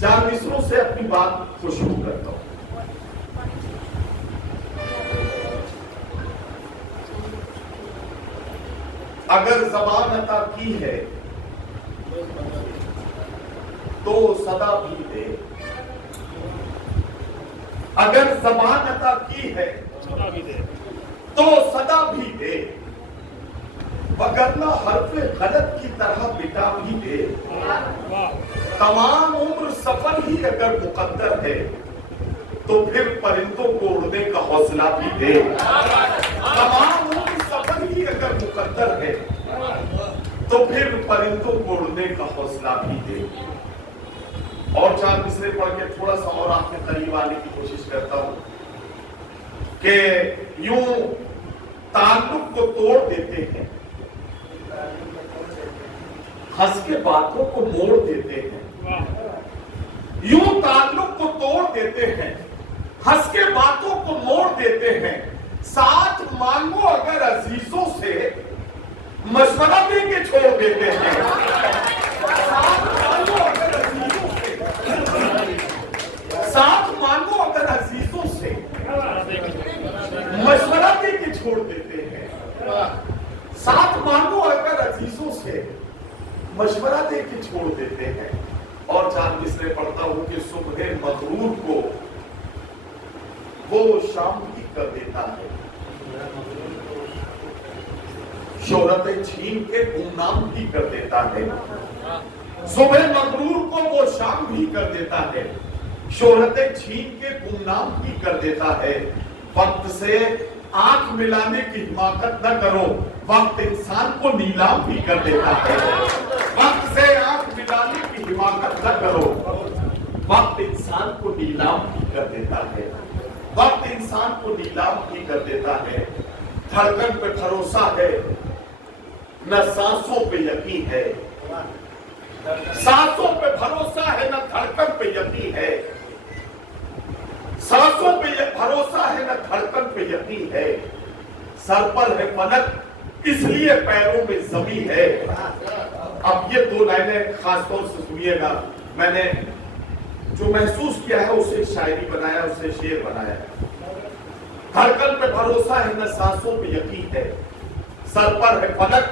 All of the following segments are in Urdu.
4 مصروں سے اپنی بات کو شروع کرتا ہوں۔ اگر زبان عطا کی ہے تو صدا بھی دے، اگر زبان عطا کی ہے تو صدا بھی دے، وگرنہ حرف غلط کی طرح مٹا بھی دے۔ تمام عمر سفر ہی اگر مقدر ہے تو پھر پرندوں کو اڑنے کا حوصلہ بھی دے۔ تمام عمر سفر ہی اگر مقدر ہے تو پھر پرندوں کو اڑنے کا حوصلہ بھی دے۔ اور 4 مصرے پڑھ کے تھوڑا سا اور آپ کے قریب آنے کی کوشش کرتا ہوں کہ یوں تعلق کو توڑ دیتے ہیں، ہنس کے باتوں کو موڑ دیتے ہیں۔ یوں تعلق کو توڑ دیتے ہیں، ہنس کے باتوں کو موڑ دیتے ہیں۔ ساتھ مانگو اگر عزیزوں سے، مشورہ دے کے چھوڑ دیتے ہیں۔ ساتھ مانگو اگر عزیزوں سے، ساتھ مانگو اگر عزیزوں سے، مشورہ دے کے چھوڑ دیتے ہیں۔ ساتھ مانگو اگر عزیزوں سے، مشورہ دے کے چھوڑ دیتے ہیں۔ اور 4 مصرے پڑھتا ہوں کہ صبح مغرور کو وہ شام بھی کر دیتا ہے، شہرتیں چھین کے گمنام بھی کر دیتا ہے۔ صبح مغرور کو وہ شام بھی کر دیتا ہے، شہرتیں چھین کے گمنام بھی کر دیتا ہے۔ وقت سے آنکھ ملانے کی حماقت نہ کرو، وقت انسان کو نیلام بھی کر دیتا ہے۔ وقت سے آنکھ ملانے کی حماقت نہ کرو، وقت انسان کو نیلام بھی کر دیتا ہے۔ وقت انسان کو نیلام بھی کر دیتا ہے۔ دھڑکن پہ بھروسہ ہے، نہ سانسوں پہ یقین ہے۔ سانسوں پہ بھروسہ ہے، نہ دھڑکن پہ یقین ہے۔ سانسوں پہ بھروسہ ہے، نہ دھڑکن پہ یقین ہے۔ سر پر ہے فلک، اس لیے پیروں میں زمین ہے۔ اب یہ 2 لائنیں خاص طور سے سنیے گا، میں نے جو محسوس کیا ہے اسے شاعری بنایا، اسے شعر بنایا۔ دھڑکن پہ بھروسہ ہے، نہ سانسوں پہ یقین ہے۔ سر پر ہے فلک،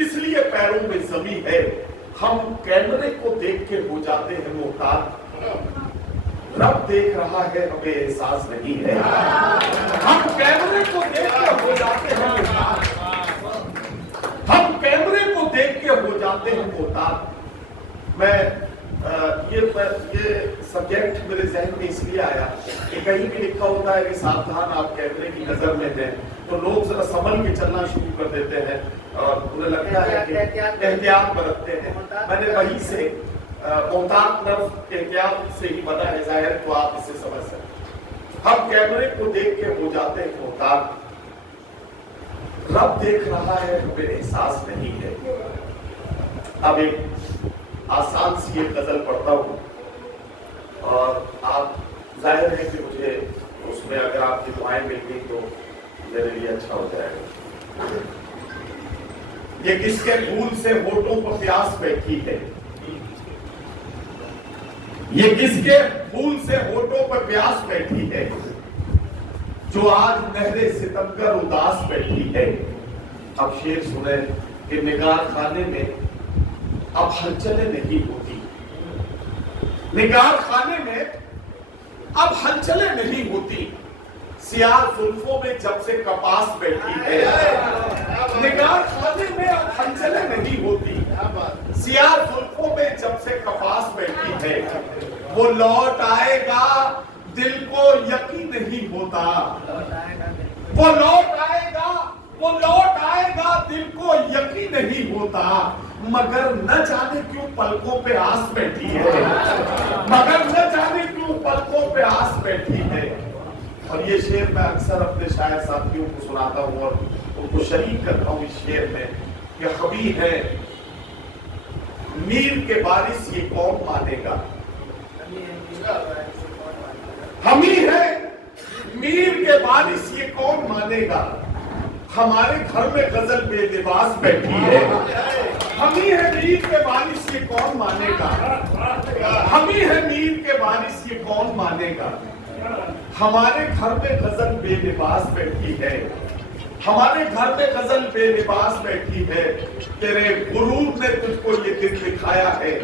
اس لیے پیروں میں زمین ہے۔ ہم کیمرے کو دیکھ کے ہو جاتے ہیں محتاط، رب دیکھ رہا ہے ہمیں احساس نہیں ہے۔ ہم کیمرے کو دیکھ کے ہو جاتے ہیں محتاط، ہم کیمرے کو دیکھ کے ہو جاتے ہیں محتاط۔ میں یہ سبجیکٹ میرے ذہن میں اس لیے آیا کہ کہیں بھی لکھا ہوتا ہے کہ ساودھان آپ کیمرے کی نظر میں ہیں، تو لوگ ذرا سنبھل کے چلنا شروع کر دیتے ہیں اور انہیں لگتا ہے کہ احتیاط برتتے ہیں۔ میں نے وہی سے محتاط لفظ احتیاط سے ہی بنا ہے، ظاہر تو آپ اسے سمجھ سکتے۔ ہم کیمرے کو دیکھ کے ہو جاتے ہیں محتاط، رب دیکھ رہا ہے ہمیں احساس نہیں ہے۔ اب ایک آسان سی ایک غزل پڑھتا ہوں اور آپ ظاہر ہے کہ مجھے اس میں اگر آپ کی دعائیں مل گئی تو میرے لیے اچھا ہو جائے گا۔ یہ کس کے پھول سے ہونٹوں پر پیاس بیٹھی ہے، یہ کس کے پھول سے ہونٹوں پر پیاس بیٹھی ہے، جو آج نہر ستمگر اداس بیٹھی ہے۔ اب شعر سنیں کہ نگار خانے میں اب ہلچلیں نہیں ہوتی، نگار خانے میں اب ہلچلیں نہیں ہوتی، سیاہ زلفوں میں جب سے کپاس بیٹھی ہے۔ نگار خانے میں اب ہلچلیں نہیں ہوتی، سیاہ زلفوں میں جب سے کپاس بیٹھی ہے۔ وہ لوٹ آئے گا دل کو یقین نہیں ہوتا، وہ لوٹ آئے گا، وہ لوٹ آئے گا دل کو یقین نہیں ہوتا، مگر نہ جانے کیوں پلکوں پہ آس بیٹھی ہے، مگر نہ جانے کیوں پلکوں پہ آس بیٹھی ہے۔ اور یہ شعر میں اکثر اپنے شاعر ساتھیوں کو سناتا ہوں اور ان کو شریک کرتا ہوں اس شعر میں کہ خبی ہے میر کے بارش یہ کون مانے گا، ہمی ہے میر کے بارش یہ کون مانے گا، ہمارے گھر میں غزل بے لباس بیٹھی ہے، ہمی ہے میر کے بارش یہ کون مانے گا، ہمی ہے میر کون مانے گا؟ ہمارے گھر میں غزل بے لباس بیٹھی ہے، ہمارے گھر میں غزل بے لباس بیٹھی ہے، تیرے غرور نے تجھ کو یہ دن دکھایا ہے،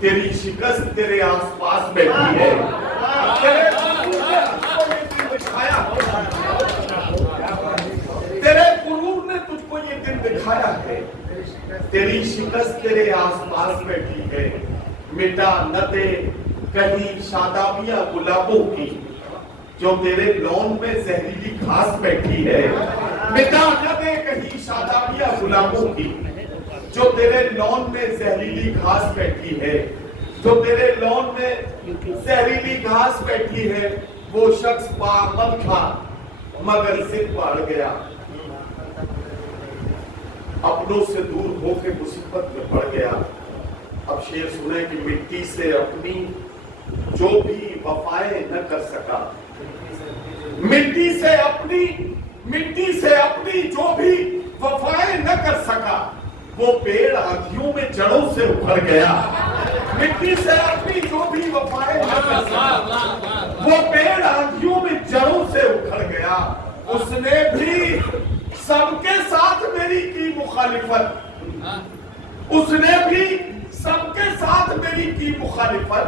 تیری شکست تیرے آس پاس بیٹھی ہے، تیرے غرور نے تجھ کو یہ دن دکھایا ہے، تیرے غرور نے تجھ کو یہ دن دکھایا ہے، تیری شکست تیرے آس پاس بیٹھی ہے، مٹا نہ دے کہیں شادابیاں گلابوں کی جو تیرے لون میں زہریلی گھاس بیٹھی ہے، مٹا نہ دے کہیں شادابیاں گلابوں کی جو تیرے لون میں زہریلی گھاس بیٹھی ہے، جو تیرے لون میں زہریلی گھاس بیٹھی ہے، وہ شخص باعمل تھا مگر ضد بڑھ گیا، اپنوں سے دور ہو کے مصیبت میں پڑ گیا۔ اب شعر سنیں کہ مٹی سے اپنی جو بھی وفائیں نہ کر سکا، مٹی سے اپنی جو بھی وفائیں نہ کر سکا، وہ پیڑ آندھیوں میں جڑوں سے اکھڑ گیا، مٹی سے اپنی جو بھی وفائیں نہ کر سکا، وہ پیڑ آندھیوں میں جڑوں سے اکھڑ گیا، اس نے بھی سب کے ساتھ میری کی مخالفت، اس نے بھی سب کے ساتھ میری کی مخالفت،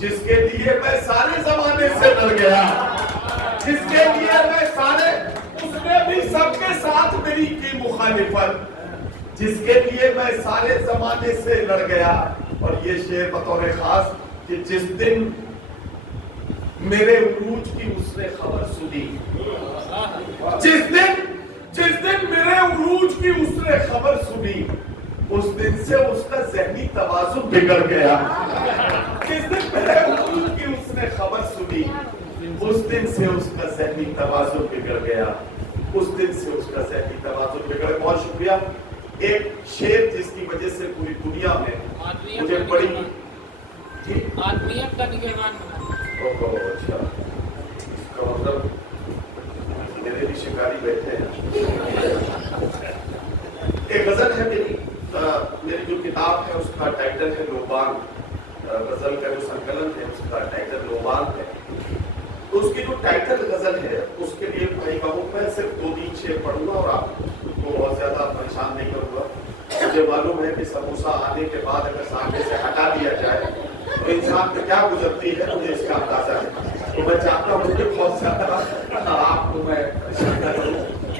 جس کے لیے میں سارے زمانے سے لڑ گیا، جس کے لیے میں اس نے بھی سب کے ساتھ میری کی مخالفت، جس کے لیے میں سارے زمانے سے لڑ گیا۔ اور یہ شعر بطور خاص کہ جس دن میرے عروج کی اس نے خبر سنی، جس دن میرے عروج کی اس نے خبر سنی، اس دن سے اس کا ذہنی توازن بگڑ گیا، جس دن میرے عروج کی اس نے خبر سنی، اس دن سے اس کا ذہنی توازن بگڑ گیا، اس دن سے اس کا ذہنی توازن بگڑ گیا۔ بہت شکریہ۔ ایک شعر جس کی وجہ سے پوری دنیا میں مجھے بڑی آدمیت کا نگہبان بنا۔ اچھا، اس کا مطلب میرے بھی شکاری بیٹھے ہیں۔ ایک غزل ہے میری جو کتاب ہے اس کا ٹائٹل ہے لوبان، غزل کا جو سنکلن ہے اس کا ٹائٹل لوبان ہے۔ تو اس کی جو ٹائٹل غزل ہے اس کے لیے بھائی بہو میں صرف 2-3 شعر پڑھوں گا اور آپ کو بہت زیادہ پریشان نہیں کروں گا۔ مجھے معلوم ہے کہ سموسہ آنے کے بعد اگر سامنے سے ہٹا دیا جائے تو انسان پہ کیا گزرتی ہے، مجھے اس کا اندازہ ہے۔ تو میں چاہتا ہوں کہ بہت زیادہ آپ کو میں پریشان نہ کروں،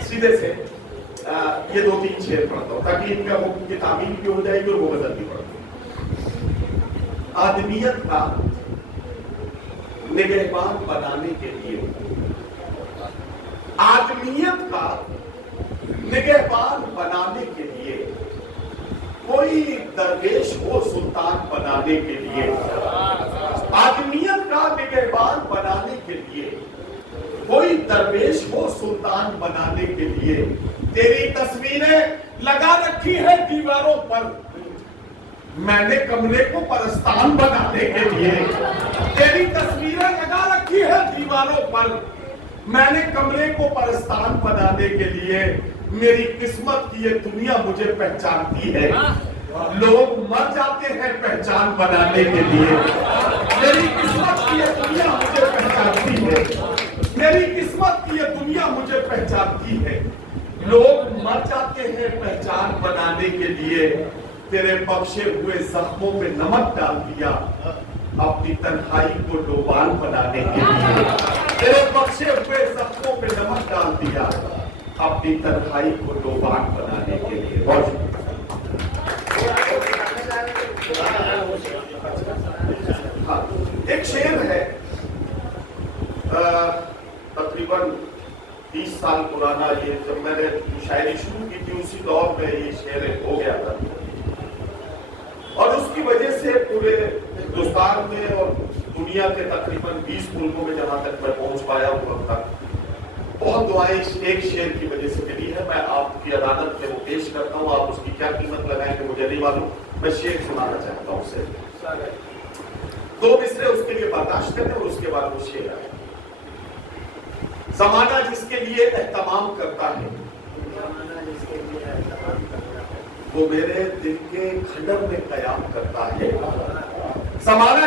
سیدھے سے یہ 2-3 شعر پڑھتا ہوں تاکہ ان کا حکم کی تعمیر بھی ہو جائے گی اور وہ غزل بھی پڑھتا ہوں۔ آدمیت کا نگہبان بنانے کے لیے، آدمیت کا نگہبان بنانے کے لیے، کوئی درویش ہو سلطان بنانے کے لیے، آدمیت کا نگہبان بنانے کے لیے، کوئی درویش ہو سلطان بنانے کے لیے، تیری تصویریں لگا رکھی ہے دیواروں پر، میں نے کمرے کو پرستان بنانے کے لیے، تیری تصویریں لگا رکھی ہے دیواروں پر، میں نے کمرے کو پرستان بنانے کے لیے، میری قسمت کی یہ دنیا مجھے پہچانتی ہے، لوگ مر جاتے ہیں پہچان بنانے کے لیے، میری قسمت کی یہ دنیا مجھے پہچانتی ہے، میری قسمت کی یہ دنیا مجھے پہچانتی ہے، لوگ مر جاتے ہیں پہچان بنانے کے لیے، تیرے بخشے ہوئے زخموں پہ نمک ڈال دیا اپنی تنہائی کو لوبان بنانے کے لیے، تیرے بخشے ہوئے زخموں پہ نمک ڈال دیا اپنی تنہائی کو لوبان بنانے کے لیے۔ ہاں، ایک شعر ہے تقریباً 20 سال پرانا، یہ جب میں نے شاعری شروع کی تھی اسی دور میں یہ شعر ہو گیا تھا، اور اس کی وجہ سے پورے ہندوستان میں اور دنیا کے تقریباً 20 ملکوں میں جہاں تک میں پہنچ پایا ہوں اب تک، بہت دعائیں ایک شعر کی وجہ سے ملی ہے۔ میں آپ کی عدالت میں وہ پیش کرتا ہوں، آپ اس کی کیا قیمت لگائیں گے مجھے نہیں معلوم، میں شعر سنانا چاہتا ہوں اسے، 2 مصرے اس کے لیے برداشت کریں اور اس کے بعد وہ شعر آئے۔ زمانہ جس کے لیے اہتمام کرتا ہے وہ میرے دل کے کھنڈر میں قیام کرتا ہے، زمانہ